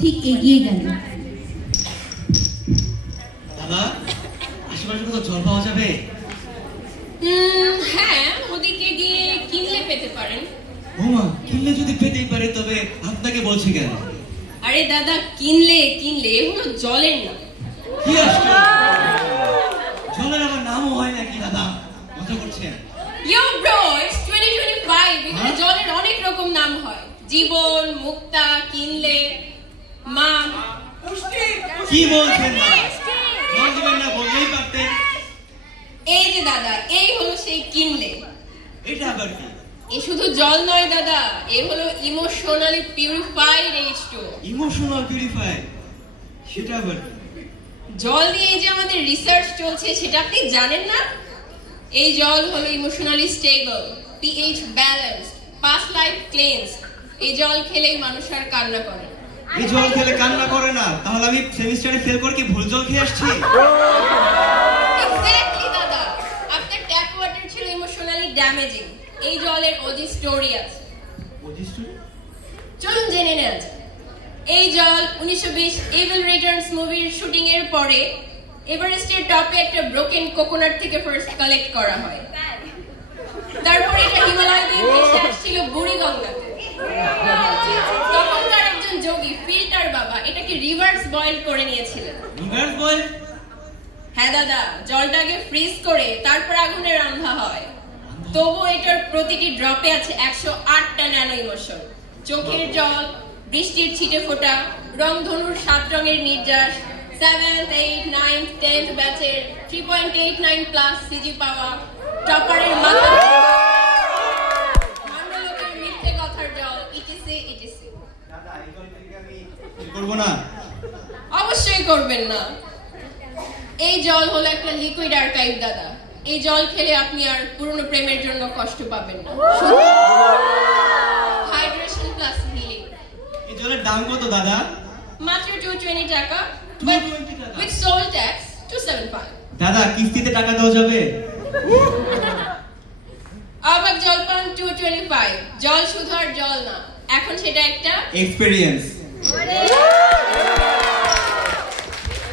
ঠিক এগিয়ে গেল। দাদা, আশেপাশে কোথাও জল পাওয়া যাবে? হ্যাঁ, ওদিকে গিয়ে কিনলে পেতে পারেন। ওমা, কিনলে যদি পেতেই পারে তবে আপনাকে বলছি কেন? আরে দাদা, কিনলে এগুলো জলের না। কি আসছে? জলের আবার নামও হয় নাকি দাদা? মজা করছেন? ইয়ো ব্রো, ইটস 2025, এখানে জলের অনেক রকম নাম হয়। জীবন, মুক্তা, কিনলে, মা। কি বলছেন দাদা? জল দিবেন না বললেই পারতেন। এই যে দাদা, এই হলো সেই কিনলে। এটা আবার কি? এ শুধু জল নয় দাদা, এ হলো emotionally purified H2O। Emotional purifier? সেটা আবার কি? জল দিয়ে যে আমাদের রিসার্চ চলছে সেটা আপনি জানেন না? এই জল হলো emotionally stable, pH balanced, past life cleansed. এই জল খেলেই মানুষ আর কান্না করে। এই জল খেলে কান্না করে না? তাহলে আমি সেমিস্টারে ফেল করে কি ভুল জল খেয়ে আসছি? এক্স্যাক্টলি দাদা, আপনার ট্যাপ ওয়াটার ছিল ইমোশনালি ড্যামেজিং। এই জলের ওজি স্টোরি আছে। OG story? চলুন জেনে নেওয়া যাক। এই জল 1920 ইভিল রিটার্নস মুভির শুটিং এর পরে এভারেস্টের টপে একটা ব্রোকেন কোকোনাট থেকে ফার্স্ট কালেক্ট করা হয়। তারপরে এটা হিমালয় দিয়ে ভেসে আসছিল বুড়িগঙ্গাতে। তখন তার একজন যোগী ফিল্টার বাবা এটাকে রিভার্স বয়েল করে নিয়েছিলেন। Reverse boil? হ্যাঁ দাদা, জলটাকে ফ্রিজ করে তারপর আগুনে রান্না হয়। তবু এটার প্রতিটি ড্রপে আছে 108টা ন্যানো ইমোশন। চোখের জল, বৃষ্টির ছিটে ফোঁটা, রংধনুর 7 রঙের নির্যাস, 7th, 8th, 9th, 10th ব্যাচের 3.89 প্লাস সিজি পাওয়া, টপারের মাথা, ভান্ডলোকের মিথ্যে কথার জল, ইটিসি ইটিসি। দাদা, এই জল থেকে আমি করব না। অবশ্যই করবেন না। এই জল হলো একটা লিকুইড আর্কাইভ দাদা। এই জল খেলে আপনি আর পুরনো প্রেমের জন্য কষ্ট পাবেন না। Hydration plus healing. এই জলের দাম কত দাদা? মাত্র 220 টাকা, 220 টাকা? With sale tax 275। দাদা, কিস্তিতে টাকা দেওয়া যাবে? আবার জল পান 225। জল শুধু আর জল না, এখন সেটা একটা এক্সপেরিয়েন্স।